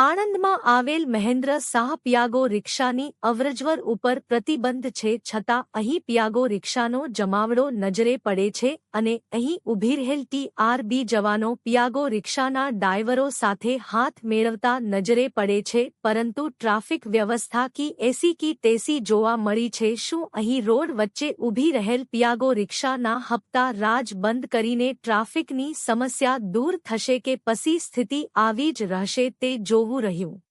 આણંદમાં આવેલ મહેન્દ્ર સાહ પિયાગો રિક્ષાની અવરજવર ઉપર પ્રતિબંધ છે, છતાં અહીં પિયાગો રિક્ષાનો જમાવડો નજરે પડે છે અને અહીં ઊભી રહેલ TRB જવાનો પિયાગો રિક્ષાના ડ્રાઈવરો સાથે હાથ મેળવતા નજરે પડે છે, પરંતુ ટ્રાફિક વ્યવસ્થા કી એસી કી તેસી જોવા મળી છે। શું અહીં રોડ વચ્ચે ઊભી રહેલ પિયાગો રિક્ષાના હપ્તા રાજ બંધ કરીને ટ્રાફિકની સમસ્યા દૂર થશે કે પછી સ્થિતિ આવી જ રહેશે તે જોવું રહ્યું।